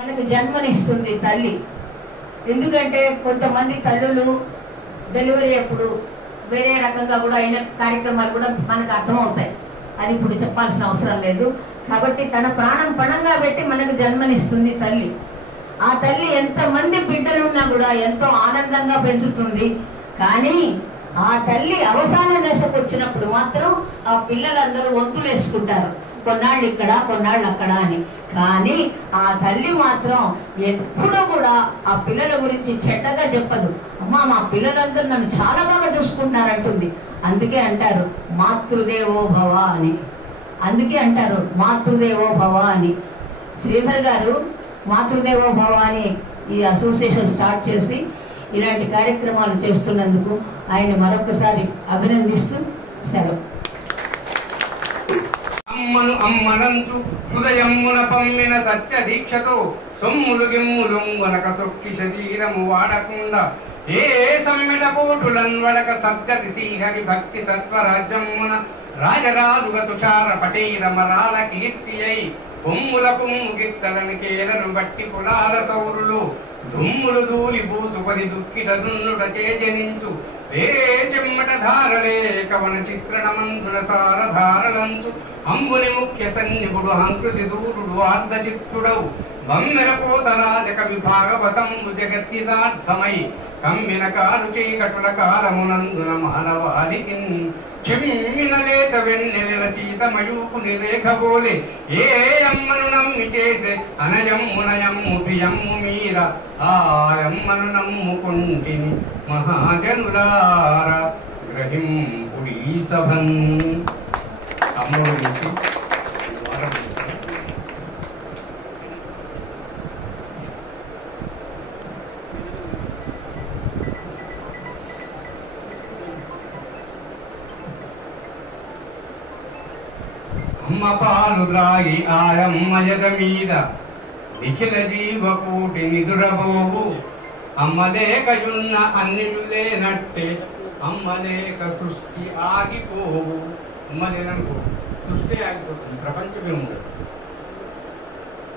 మనకు జన్మనిస్తుంది తల్లి. ఎందుకంటే కొంతమంది తల్లులు డెలివరీ అప్పుడు వేరే రకంగా కూడా అయిన కార్యక్రమాలు కూడా మనకు అర్థమవుతాయి. అది ఇప్పుడు చెప్పాల్సిన అవసరం లేదు. కాబట్టి తన ప్రాణం పణంగా పెట్టి మనకు జన్మనిస్తుంది తల్లి. ఆ తల్లి ఎంతమంది బిడ్డలున్నా కూడా ఎంతో ఆనందంగా పెంచుతుంది. కానీ ఆ తల్లి అవసాన దశకు వచ్చినప్పుడు మాత్రం ఆ పిల్లలందరూ వంతులు వేసుకుంటారు, కొన్నాళ్ళు ఇక్కడ కొన్నాళ్ళు అక్కడ అని. కానీ ఆ తల్లి మాత్రం ఎప్పుడూ కూడా ఆ పిల్లల గురించి చెడ్డగా చెప్పదు. అమ్మా, మా పిల్లలందరూ నన్ను చాలా బాగా చూసుకుంటారంటుంది. అందుకే అంటారు మాతృదేవో భవ అని. అందుకే అంటారు మాతృదేవో భవ అని. శ్రీధర్ గారు మాతృదేవో భవ అని ఈ అసోసియేషన్ స్టార్ట్ చేసి ఇలాంటి కార్యక్రమాలు చేస్తున్నందుకు ఆయన మరొకసారి అభినందిస్తూ సెలవు. అమ్మను అమ్మనంచు హృదయమున పమ్మిన సత్య దీక్షతో సొమ్ములు గిమ్ములు వనక సొక్కి శరీరము వాడకుండా ఏ సమ్మెడ పోటులన్ వడక సద్గతి శ్రీహరి భక్తి తత్వరాజ్యమున రాజరాజుగ తుషార పటేరమరాల కీర్తి అయి కొమ్ముల కొమ్ము గిత్తలను కేలను బట్టి కులాల సౌరులు దుమ్ములు దూలి బూతుపది దుక్కిట దున్నుట చేజనించు ఏ చెమ్మట ధారలే కవన చిత్రణమంతుల సారధారలంచు అంబుని ముఖ్య సన్నిపుడు హంకృతి దూరుడు ఆర్ధ చిత్తుడవు బమ్మెర పోతరాజక విభాగవతంబు జగత్తిదార్థమై కమ్మిన కారు చీకటుల కాలమునందున మానవాదికి చెమ్మిన లేత వెన్నెల చీతమయూపు నిరేఖబోలే ఏ అమ్మను నమ్మి చేసే అనయమ్మునయమ్ము ప్రియమ్ము మీర ఆయమ్మను నమ్ముకుంటిని మహాజనులార గ్రహింపుడి సభన్. అమ్మడు నుంచి అమ్మ పాలు ద్రాగి ఆయమ్మ జగ మీద నిఖిల జీవకూటి నిదురబోవు అమ్మ లేకయున్న అన్నిలు లేనట్టే అమ్మ లేక సృష్టి ఆగిపోవు. అమ్మ లేననుకో సృష్టి ఆగిపోతుంది, ప్రపంచమే ఉండదు.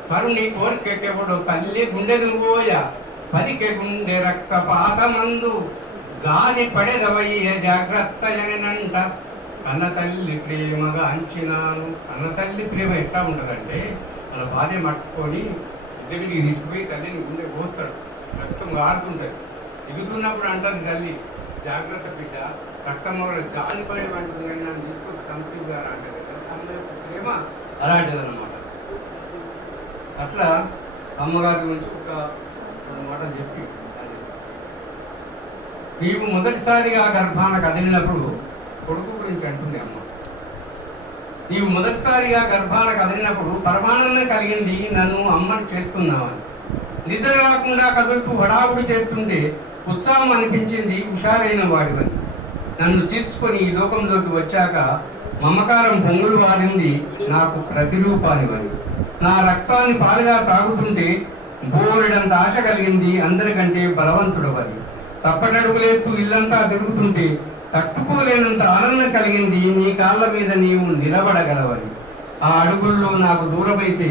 కరుణి కోరికెప్పుడు తల్లి గుండెను పోయ పలికె గుండె రక్తపాతమందు గాలి పడెదవయ్య జాగ్రత్త జనంట కన్న తల్లి ప్రేమగా అంచినాను. కన్న తల్లి ప్రేమ ఎట్లా ఉంటుందంటే మన భార్య మట్టుకొని ఇద్దరికి తీసుకుపోయి తల్లిని గుండె పోస్తాడు, రక్తం ఆడుతుంటుంది. దిగుతున్నప్పుడు అంటుంది తల్లి జాగ్రత్త బిడ్డ, రక్తం జాలి పడి అంటుంది, కానీ నన్ను తీసుకొని సంతృప్తిగా అంటుంది. అమ్మ యొక్క ప్రేమ అలాంటిదన్నమాట. అట్లా అమ్మగారి గురించి ఒక మాట చెప్పి, నీవు మొదటిసారిగా గర్భాన కదిలినప్పుడు కొడుకు గురించి అంటుంది అమ్మ. నీవు మొదటిసారిగా గర్భాన కదిలినప్పుడు పరమానందం కలిగింది, నన్ను అమ్మని చేస్తున్నావని. నిద్ర రాకుండా కదులుతూ హడావుడి చేస్తుంటే ఉత్సాహం అనిపించింది, హుషారైన వాడివని. నన్ను తీర్చుకొని ఈ లోకంలోకి వచ్చాక మమకారం పొంగులు వారింది, నాకు ప్రతిరూపానివని. నా రక్తాన్ని పాలుగా తాగుతుంటే బోరెడంత ఆశ కలిగింది, అందరికంటే బలవంతుడవని. తప్పటడుగులేస్తూ ఇల్లంతా తిరుగుతుంటే తట్టుకోలేనంత ఆనందం కలిగింది, నీ కాళ్ళ మీద నీవు నిలబడగలవని. ఆ అడుగుల్లో నాకు దూరమైతే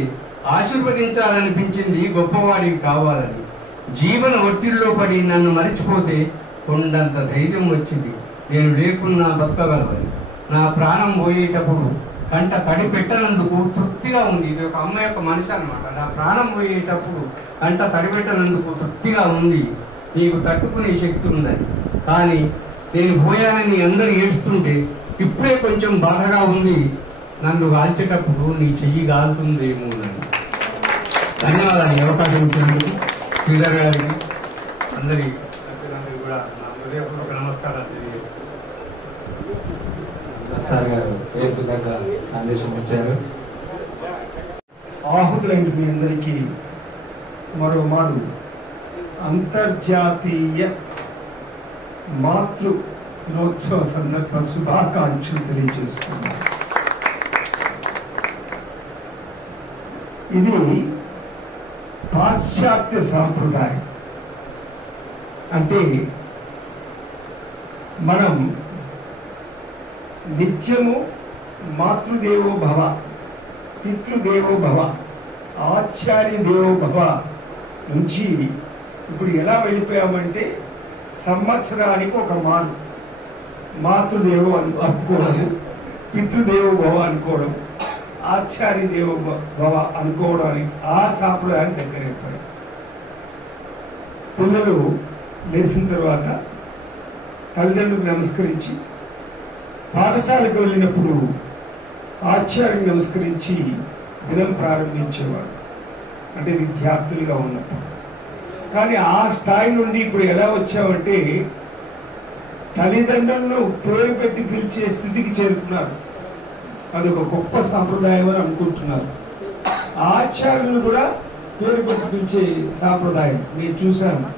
ఆశీర్వదించాలనిపించింది, గొప్పవాడివి కావాలని. జీవన ఒత్తిడిలో పడి నన్ను మరిచిపోతే కొండంత ధైర్యం వచ్చింది, నేను లేకున్నా బతకగలవని. నా ప్రాణం పోయేటప్పుడు కంట తడి పెట్టనందుకు తృప్తిగా ఉంది. ఇది ఒక అమ్మ యొక్క మనిషి అన్నమాట. నా ప్రాణం పోయేటప్పుడు కంట తడి పెట్టనందుకు తృప్తిగా ఉంది, నీకు తట్టుకునే శక్తి ఉందని. కానీ నేను పోయానని అందరూ ఏడుస్తుంటే ఇప్పుడే కొంచెం బాధగా ఉంది, నన్ను కాల్చేటప్పుడు నీ చెయ్యి కాలుతుందేమో అని. ధన్యవాదాలు. ఈ అవకాశం ఇచ్చినందుకు శ్రీధర్ గారికి, అందరి సభ్యులందరికీ కూడా నా హృదయపూర్వక నమస్కారాలు తెలియజేస్తాను. సార్ గారు ఏర్పడంగా సందేశం ఇచ్చారు. ఆహుతులైన మీ అందరికీ మరోమారు అంతర్జాతీయ మాతృ దినోత్సవ సందర్భ శుభాకాంక్షలు తెలియజేస్తున్నాను. ఇది పాశ్చాత్య సాంప్రదాయం. అంటే మనం నిత్యము మాతృదేవో భవ, పితృదేవో భవ ఆచార్య దేవోభవ నుంచి ఇప్పుడు ఎలా వెళ్ళిపోయామంటే సంవత్సరానికి ఒక మాతృదేవో అనుకోవడం, పితృదేవోభవ అనుకోవడం, ఆచార్య దేవోభవ అనుకోవడానికి ఆ సాంప్రదాయాన్ని దగ్గర అయిపోయాయి. పిల్లలు లేచిన తర్వాత తల్లిదండ్రులకు నమస్కరించి పాఠశాలకు వెళ్ళినప్పుడు ఆచార్యుని నమస్కరించి దినం ప్రారంభించేవాడు, అంటే విద్యార్థులుగా ఉన్నప్పుడు. కానీ ఆ స్థాయి నుండి ఇప్పుడు ఎలా వచ్చామంటే తల్లిదండ్రులను పేరు పెట్టి పిలిచే స్థితికి చేరుతున్నారు. అదొక గొప్ప సాంప్రదాయం అని అనుకుంటున్నారు. ఆచార్యులు కూడా పేరు పెట్టి పిలిచే సాంప్రదాయం నేను చూశాను.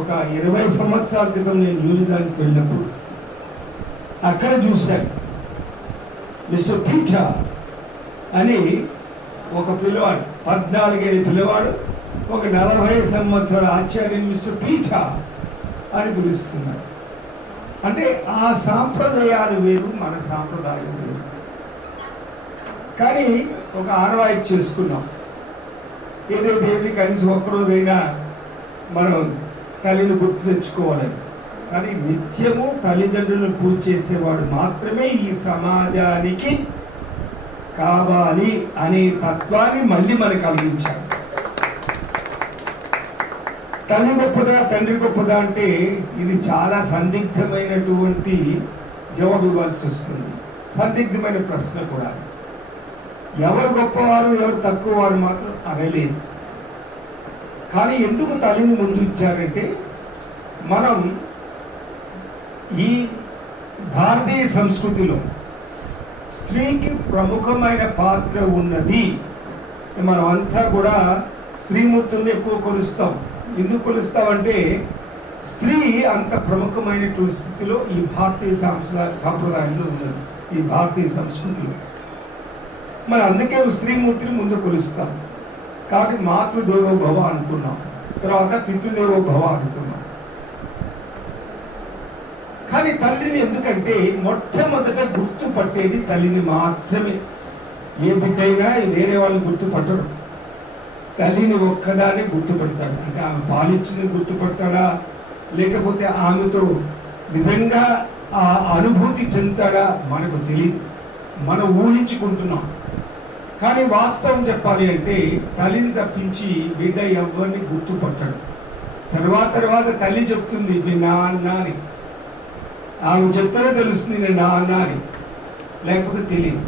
ఒక 20 సంవత్సరాల క్రితం నేను న్యూజిలాండ్కి వెళ్ళినప్పుడు అక్కడ చూశాను. మిస్టర్ పీటర్ అని ఒక పిల్లవాడు, 14 ఏళ్ళ పిల్లవాడు ఒక 40 సంవత్సరాల ఆచార్యుని మిస్టర్ పీటర్ అని పిలుస్తున్నాడు. అంటే ఆ సాంప్రదాయాలు వేరు, మన సాంప్రదాయం వేరు. కానీ ఒక ఆనవాయితీ చేసుకున్నాం, ఏదైతే కనీసం ఒక్కరోజైనా మనం తల్లిని గుర్తు తెచ్చుకోవాలని. కానీ నిత్యము తల్లిదండ్రులను పూజ చేసేవాడు మాత్రమే ఈ సమాజానికి కావాలి అనే తత్వాన్ని మళ్ళీ మనకు కలిగించాలి. తల్లి గొప్పదా తండ్రి గొప్పదా అంటే ఇది చాలా సందిగ్ధమైనటువంటి జవాబు ఇవ్వాల్సి వస్తుంది. సందిగ్ధమైన ప్రశ్న కూడా. ఎవరు గొప్పవారు ఎవరు తక్కువ వారు మాత్రం అనలేదు. కానీ ఎందుకు తల్లిని ముందు ఇచ్చారంటే మనం ఈ భారతీయ సంస్కృతిలో స్త్రీకి ప్రముఖమైన పాత్ర ఉన్నది. మనం అంతా కూడా స్త్రీమూర్తుల్ని ఎక్కువ కొలుస్తాం. ఎందుకు కొలుస్తామంటే స్త్రీ అంత ప్రముఖమైనటువంటి స్థితిలో ఈ భారతీయ సాంప్రదాయంలో ఉన్నది, ఈ భారతీయ సంస్కృతిలో. మరి అందుకే స్త్రీమూర్తిని ముందు కొలుస్తాం. కాబట్టి మాతృదేవోభవ అనుకున్నాం, తర్వాత పితృదేవోభవ అనుకున్నాం. కానీ తల్లిని ఎందుకంటే మొట్టమొదట గుర్తుపట్టేది తల్లిని మాత్రమే. ఏ బిడ్డ అయినా వేరే వాళ్ళు గుర్తుపట్టరు, తల్లిని ఒక్కదాన్ని గుర్తుపడతాడు. అంటే ఆమె పాలించింది గుర్తుపడతాడా, లేకపోతే ఆమెతో నిజంగా ఆ అనుభూతి చెందుతాడా మనకు తెలియదు, మనం ఊహించుకుంటున్నాం. కానీ వాస్తవం చెప్పాలి అంటే తల్లిని తప్పించి బిడ్డ ఎవరిని గుర్తుపట్టాడు. తర్వాత తల్లి చెప్తుంది మీ నాన్న అని, ఆమె చెప్తానే తెలుస్తుంది నేను నాన్న అని, లేకపోతే తెలియదు.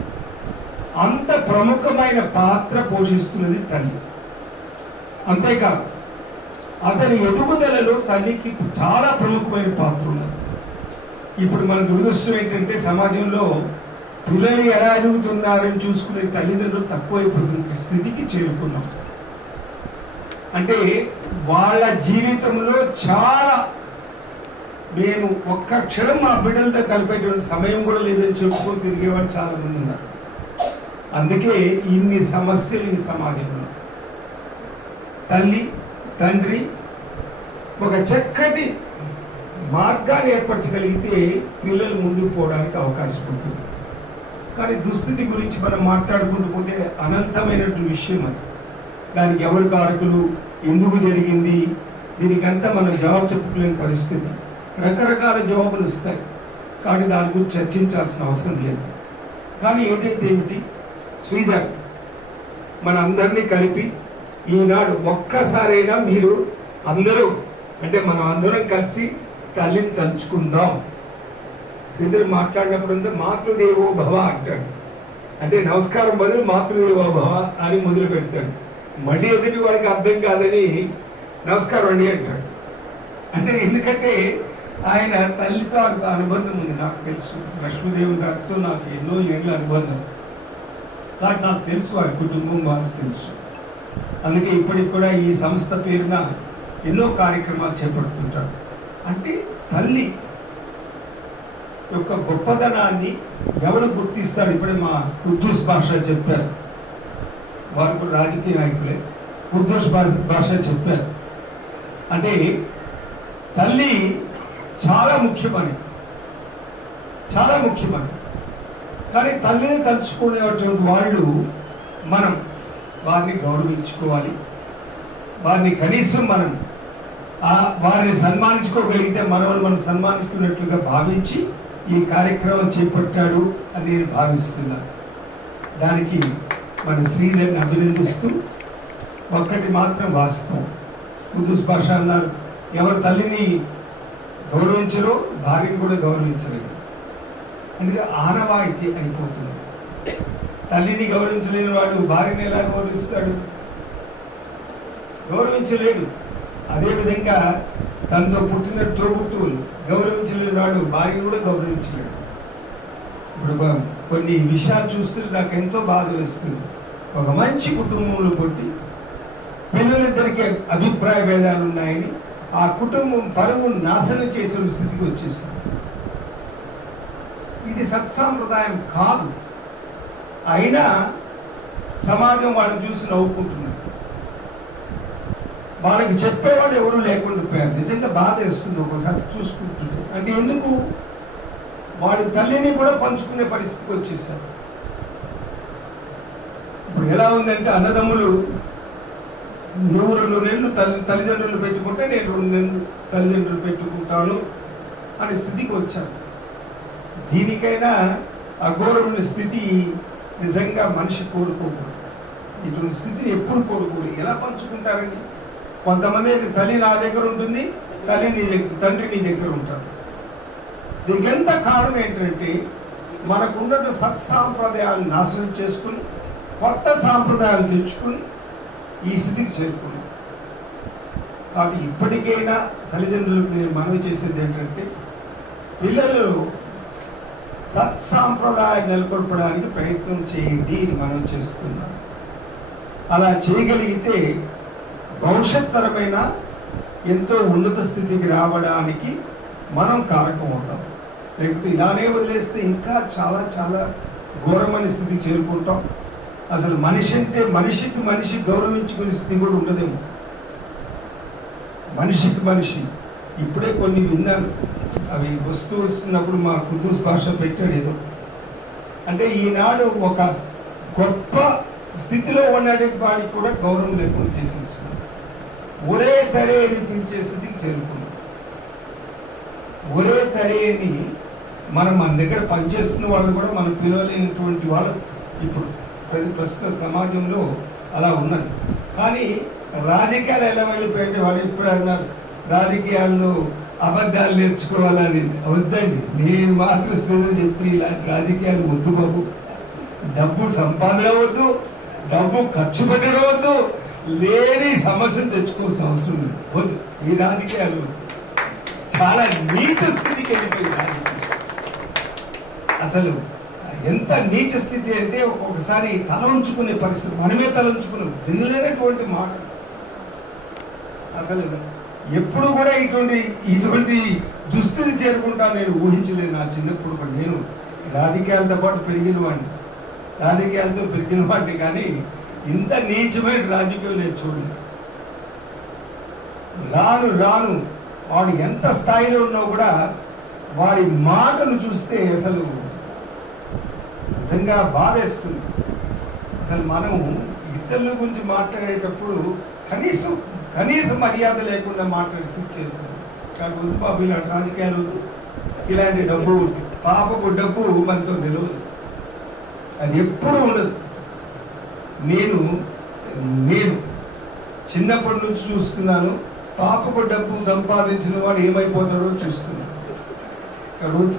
అంత ప్రముఖమైన పాత్ర పోషిస్తున్నది తల్లి. అంతేకాదు అతని ఎదుగుదలలో తల్లికి చాలా ప్రముఖమైన పాత్ర ఉన్నది. ఇప్పుడు మన దురదృష్టం ఏంటంటే సమాజంలో పిల్లలు ఎలా ఎదుగుతున్నారని చూసుకునే తల్లిదండ్రులు తక్కువైపోతున్న స్థితికి చేరుకున్నాం. అంటే వాళ్ళ జీవితంలో చాలా, నేను ఒక్క క్షణం మా బిడ్డలతో కలిపేటువంటి సమయం కూడా లేదని చెప్పుకొని తిరిగేవాళ్ళు చాలా మంది ఉన్నారు. అందుకే ఇన్ని సమస్యలు ఈ సమాజంలో. తల్లి తండ్రి ఒక చక్కటి మార్గాన్ని ఏర్పరచగలిగితే పిల్లలు ముందుకు పోవడానికి అవకాశం ఉంటుంది. కానీ దుస్థితి గురించి మనం మాట్లాడుకుంటూ పోతే అనంతమైనటువంటి విషయం అది. దానికి ఎవరు కారకులు, ఎందుకు జరిగింది, దీనికంతా మనం జవాబు చెప్పుకోలేని పరిస్థితి. రకరకాల జవాబులు వస్తాయి, కానీ దాని గురించి చర్చించాల్సిన అవసరం లేదు. కానీ ఏదైతే ఏమిటి, శ్రీధర్ మన అందరినీ కలిపి ఈనాడు ఒక్కసారైనా మీరు అందరూ, అంటే మనం అందరం కలిసి తల్లిని తలుచుకుందాం. శ్రీధర్ మాట్లాడినప్పుడు మాతృదేవో భవ అంటాడు. అంటే నమస్కారం బదులు మాతృదేవో భవ అని మొదలు పెడతాడు. మళ్ళీ ఎదుటి వారికి అర్థం కాదని నమస్కారం అండి అంటాడు. అంటే ఎందుకంటే ఆయన తల్లితో అనుబంధం ఉంది. నాకు తెలుసు, లక్ష్మీదేవి గారితో నాకు ఎన్నో ఏళ్ళ అనుబంధం. కాబట్టి నాకు తెలుసు, వారి కుటుంబం వారికి తెలుసు. అందుకే ఇప్పటికి కూడా ఈ సంస్థ పేరున ఎన్నో కార్యక్రమాలు చేపడుతుంటారు. అంటే తల్లి యొక్క గొప్పదనాన్ని ఎవరు గుర్తిస్తారు? ఇప్పుడే మా కుద్దూస్ భాష చెప్పారు, వారు కూడా రాజకీయ నాయకులే. కుద్దూస్ భాష చెప్పారు. అంటే తల్లి చాలా ముఖ్యమని, చాలా ముఖ్యమని. కానీ తల్లిని తలుచుకునేటువంటి వాళ్ళు మనం వారిని గౌరవించుకోవాలి. వారిని కనీసం మనం వారిని సన్మానించుకోగలిగితే మనం సన్మానించుకున్నట్లుగా భావించి ఈ కార్యక్రమం చేపట్టాడు అని నేను భావిస్తున్నాను. దానికి మన శ్రీధర్ని అభినందిస్తూ ఒక్కటి మాత్రం వాస్తవం, కుద్దూస్ పాషా అన్నారు, ఎవరు తల్లిని గౌరవించరో భార్యను కూడా గౌరవించలేదు. అందుకే ఆనవాయితీ అయిపోతుంది. తల్లిని గౌరవించలేని వాడు భార్యని ఎలా గౌరవిస్తాడు? గౌరవించలేడు. అదేవిధంగా తనతో పుట్టిన తోబుట్టువులు గౌరవించలేని వాడు భార్యను కూడా గౌరవించలేడు. ఇప్పుడు కొన్ని విషయాలు చూస్తుంటే నాకు ఎంతో బాధ వేస్తుంది. ఒక మంచి కుటుంబంలో పుట్టి పిల్లలిద్దరికి అభిప్రాయ భేదాలు ఉన్నాయని ఆ కుటుంబం పరువు నాశనం చేసే స్థితికి వచ్చేసింది. ఇది సత్సాంప్రదాయం కాదు. అయినా సమాజం వాళ్ళని చూసి నవ్వుకుంటున్నారు. వాళ్ళకి చెప్పేవాడు ఎవరు లేకుండా పోయారు. నిజంగా బాధ వేస్తుంది ఒకసారి చూసుకుంటుంటే. అంటే ఎందుకు? వాడి తల్లిని కూడా పంచుకునే పరిస్థితికి వచ్చేసారు. ఇప్పుడు ఎలా ఉందంటే అన్నదమ్ములు నువ్వు 2 నెలలు తల్లిదండ్రులు పెట్టుకుంటే నేను 2 నెలలు తల్లిదండ్రులు పెట్టుకుంటాను అనే స్థితికి వచ్చాను. దీనికైనా అఘోరమైన స్థితి నిజంగా మనిషి కోరుకోకూడదు. ఇటువంటి స్థితిని ఎప్పుడు కోరుకోడు. ఎలా పంచుకుంటారండి? కొంతమంది తల్లి నా దగ్గర ఉంటుంది, తండ్రి నీ దగ్గర ఉంటారు. దీనికి ఎంత కారణం ఏంటంటే మనకున్న సత్సాంప్రదాయాలను నాశనం చేసుకుని కొత్త సాంప్రదాయాలు తెచ్చుకుని ఈ స్థితికి చేరుకున్నాం. కాబట్టి ఇప్పటికైనా తల్లిదండ్రులకు నేను మనవి చేసేది ఏంటంటే పిల్లలు సత్సాంప్రదాయం నెలకొల్పడానికి ప్రయత్నం చేయండి అని మనం చేస్తున్నాం. అలా చేయగలిగితే భవిష్యత్ తరమైన ఎంతో ఉన్నత స్థితికి రావడానికి మనం కారకం అవుతాం. లేకపోతే ఇలానే వదిలేస్తే ఇంకా చాలా చాలా ఘోరమైన స్థితికి చేరుకుంటాం. అసలు మనిషి అంటే మనిషి గౌరవించుకునే స్థితి కూడా ఉండదేమో. మనిషికి మనిషి ఇప్పుడే కొన్ని విన్నాను. అవి వస్తున్నప్పుడు మా కుద్దూస్ భాష పెట్టాడు ఏదో. అంటే ఈనాడు ఒక గొప్ప స్థితిలో ఉన్నటువంటి వాడికి కూడా గౌరవం లేకుండా చేసేస్తున్నాం. ఒరే తరే అని పిలిచే స్థితికి చేరుకున్నాం. ఒరే తరే అని మన దగ్గర పనిచేస్తున్న వాళ్ళు కూడా మనం పిలవలేనటువంటి వాళ్ళు ఇప్పుడు ప్రస్తుత సమాజంలో అలా ఉన్నది. కానీ రాజకీయాలు ఎలా వెళ్ళిపోయింది? వాళ్ళు ఇప్పుడు అన్నారు రాజకీయాల్లో అబద్ధాలు నేర్చుకోవాలని. వద్దండి, నేను మాత్రం శ్రీధర్ చెప్పి ఇలాంటి రాజకీయాలు వద్దు బాబు. డబ్బు సంపాదన వద్దు, డబ్బు ఖర్చు పెట్టడం వద్దు, లేని సమస్యలు తెచ్చుకోవాల్సిన అవసరం లేదు. వద్దు. ఈ రాజకీయాలు చాలా నీచ స్థితికి వెళ్ళిపోయింది. అసలు ఎంత నీచ స్థితి అంటే ఒక్కొక్కసారి తల ఉంచుకునే పరిస్థితి, మనమే తల ఉంచుకున్నాం. వినలేనటువంటి మాట. అసలు ఎప్పుడు కూడా ఇటువంటి దుస్థితి చేరుకుంటా నేను ఊహించలేదు. నా చిన్నప్పుడు కూడా నేను రాజకీయాలతో పాటు పెరిగిన వాడిని, కానీ ఇంత నీచమైన రాజకీయం నేను చూడలేదు. రాను వాడు ఎంత స్థాయిలో ఉన్నా కూడా వాడి మాటను చూస్తే అసలు నిజంగా బాధేస్తుంది. అసలు మనము ఇతరుల గురించి మాట్లాడేటప్పుడు కనీస మర్యాద లేకుండా మాట్లాడే స్థితి చేరుతుంది. కానీ వద్దు బాబు, ఇలాంటి రాజకీయాలు వద్దు, ఇలాంటి డబ్బు వద్దు. పాపకు డబ్బు మనతో తెలియదు, అది ఎప్పుడు ఉండదు. నేను చిన్నప్పటి నుంచి చూస్తున్నాను. పాపకు డబ్బు సంపాదించిన వాడు ఏమైపోతాడో చూస్తున్నాను. కాబట్టి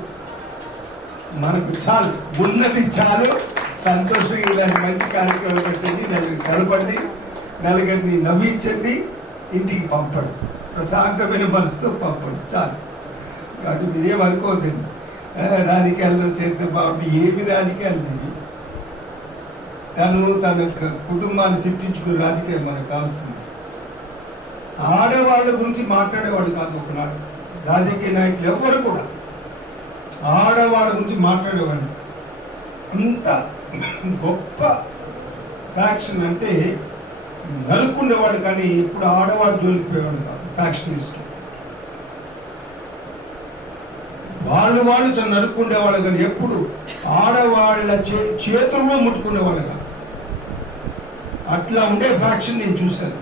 మనకు చాలు, ఉన్నది చాలు. సంతోషంగా ఇలాంటి మంచి కార్యక్రమం పెట్టండి, నలుగురు కలపండి, నలుగురిని నవ్వించండి, ఇంటికి పంపండి, ప్రశాంతమైన మనసుతో పంపండి, చాలు. కాబట్టి మీరేమనుకోదండి రాజకీయాల్లో చేస్తే బాబు. ఏమి రాజకీయాలు ఇది? తన కుటుంబాన్ని తిట్టించుకునే రాజకీయం మనకు కావాల్సింది. ఆడవాళ్ళ గురించి మాట్లాడేవాడు కాదు ఒకనాడు రాజకీయ నాయకులు ఎవరు కూడా. ఆడవాళ్ళ గురించి మాట్లాడేవాడు. అంత గొప్ప ఫ్యాక్షన్ అంటే నలుపుకునేవాడు, కానీ ఇప్పుడు ఆడవాళ్ళు జోలికి పోయేవాడు కాదు. ఫ్యాక్షనిస్ట్ వాళ్ళు నలుపుకునేవాళ్ళు, కానీ ఎప్పుడు ఆడవాళ్ళ చేతుల్లో ముట్టుకునేవాళ్ళు కాదు. అట్లా ఉండే ఫ్యాక్షన్ నేను చూశాను.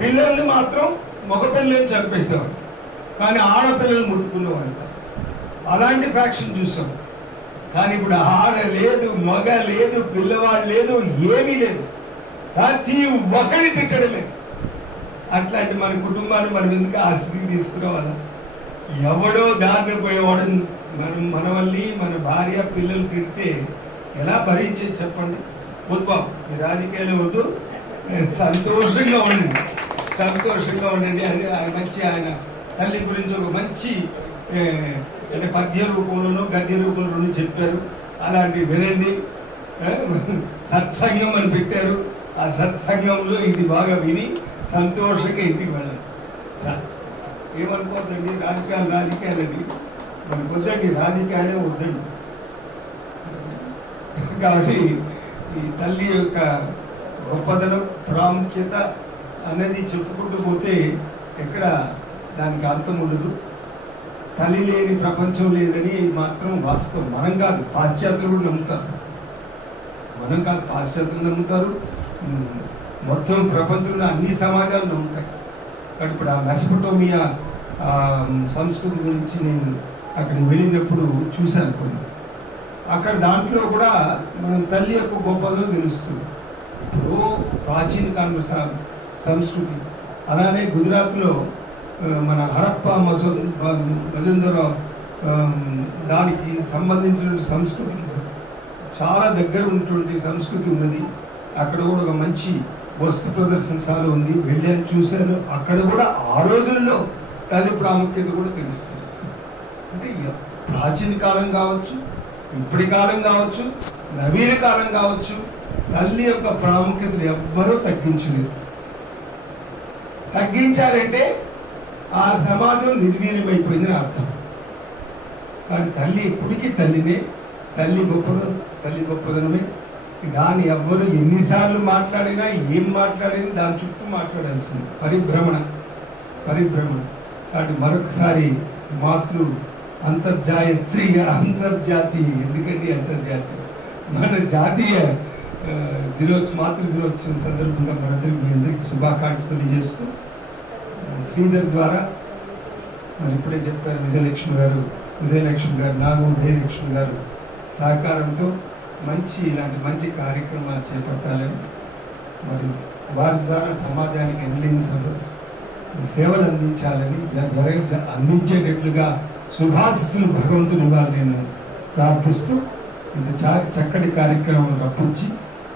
పిల్లల్ని మాత్రం మగ పిల్లల్ని చంపేసేవాడు, కానీ ఆడపిల్లలు ముట్టుకునేవాడు. అలాంటి ఫ్యాక్షన్ చూసాం. కానీ ఇప్పుడు ఆడ లేదు, మగ లేదు, పిల్లవాడు లేదు, ఏమీ లేదు. ప్రతి ఒక్కరి తిట్టడమే. అట్లాంటి మన కుటుంబాన్ని మనం ఎందుకు ఆ స్థితికి తీసుకురావాలా? ఎవడో దారిని పోయేవాడు మనవల్ని మన భార్య పిల్లలు తిడితే ఎలా భరించేది చెప్పండి? వద్దు, మీ రాజకీయాలు వద్దు, సంతోషంగా ఉండండి, సంతోషంగా ఉండండి. అది మంచి ఆయన తల్లి గురించి ఒక మంచి అంటే పద్య రూపంలోనూ గద్య రూపంలోనూ చెప్పారు. అలాంటివి వినండి. సత్సంగం అని పెట్టారు. ఆ సత్సంగంలో ఇది బాగా విని సంతోషంగా ఇంటికి వెళ్ళాలి. ఏమనుకోవద్దండి, రాజకీయాలని మనకు వద్దండి, రాజకీయాలే వద్దండి. కాబట్టి ఈ తల్లి యొక్క గొప్పదనం, ప్రాముఖ్యత అనేది చెప్పుకుంటూ పోతే ఎక్కడ దానికి అంతం ఉండదు. తల్లి లేని ప్రపంచం లేదని మాత్రం వాస్తవం. మనం కాదు, పాశ్చాత్యులు కూడా నమ్ముతారు. మనం కాదు, పాశ్చాత్యులు నమ్ముతారు. మొత్తం ప్రపంచంలో అన్ని సమాజాలు నమ్ముతాయి. కానీ ఇప్పుడు ఆ మెసపటోమియా సంస్కృతి గురించి నేను అక్కడికి వెళ్ళినప్పుడు చూశాను కొన్ని. అక్కడ దాంట్లో కూడా మనం తల్లి యొక్క గొప్పదనం తెలుస్తుంది. ఇప్పుడు ప్రాచీన కాల సంస్కృతి, అలానే గుజరాత్లో మన హరప్ప మజందర దానికి సంబంధించిన సంస్కృతి చాలా దగ్గర ఉన్నటువంటి సంస్కృతి ఉన్నది. అక్కడ కూడా ఒక మంచి వస్తు ప్రదర్శనశాల ఉంది. వెళ్ళాను, చూశాను. అక్కడ కూడా ఆ రోజుల్లో తల్లి ప్రాముఖ్యత కూడా తెలుస్తుంది. అంటే ప్రాచీన కాలం కావచ్చు, ఇప్పటి కాలం కావచ్చు, నవీన కాలం కావచ్చు, తల్లి యొక్క ప్రాముఖ్యతను ఎవ్వరూ తగ్గించలేదు. తగ్గించాలంటే ఆ సమాజం నిర్వీర్యమైపోయిందని అర్థం. కానీ తల్లి ఇప్పటికీ తల్లినే. తల్లి గొప్పదనమే. దాన్ని ఎవ్వరు ఎన్నిసార్లు మాట్లాడినా, ఏం మాట్లాడినా దాని చుట్టూ మాట్లాడాల్సింది. పరిభ్రమణ. కాబట్టి మరొకసారి మాతృ అంతర్జాతీయ ఎందుకండి అంతర్జాతీయ మన జాతీయ మాతృ దినోత్సవం సందర్భంగా మీ అందరికీ శుభాకాంక్షలు తెలియజేస్తూ శ్రీధర్ ద్వారా మరి ఇప్పుడే చెప్పారు విజయలక్ష్మి గారు నాగు ఉదయలక్ష్మి గారు సహకారంతో ఇలాంటి మంచి కార్యక్రమాలు చేపట్టాలని, మరి వారి ద్వారా సమాజానికి ఎన్ని సేవలు అందించాలని అందించేటట్లుగా శుభాశిస్సులు భగవంతుని వారు నేను ప్రార్థిస్తూ ఇంత చక్కటి కార్యక్రమం రప్పించి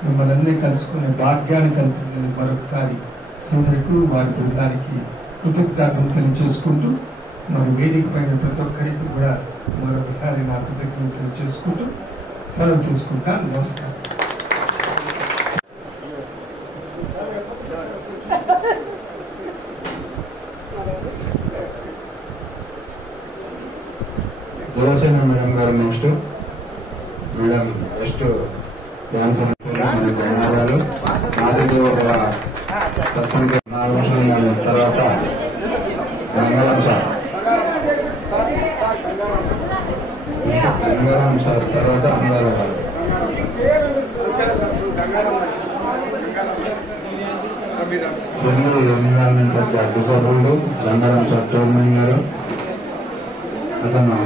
మిమ్మల్ని అందరినీ కలుసుకునే భాగ్యాన్ని కల్పించిన మరొకసారి శ్రీధర్కు వారి బృందానికి కృతజ్ఞతలు తెలియజేసుకుంటూ, మరి వేదిక పైన ప్రతి ఒక్కరికి కూడా మరొకసారి నా కృతజ్ఞతలు చేసుకుంటూ సెలవు తీసుకుంటాను. నమస్కారం. దేవసేన మేడం గారు నెక్స్ట్. మేడం నెక్స్ట్ ధన్యవాదాలు. నాది ఒక సత్సంగ 4 నిమిషాల తర్వాత గంగారాం సార్ తర్వాత అన్నదాల గారు. ఎన్విరాన్మెంట్ అడ్వకేట్లు గంగారాం సార్ చైర్మన్ గారు, అతను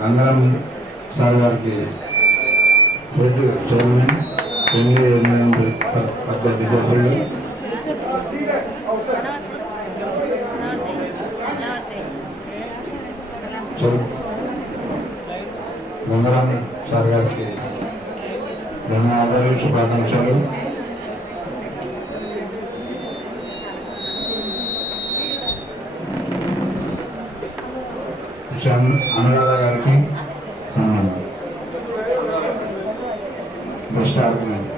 గంగారాం సార్ గారికి హెడ్ చైర్మన్ ఎన్విరాన్మెంట్ అడ్వకేట్లు, గంగారాం సార్ గారికి ధన్యవాదాలు, శుభాకాంక్షలు. అనురాధ గారికి బెస్ట్ ఆర్గ్యుమెంట్.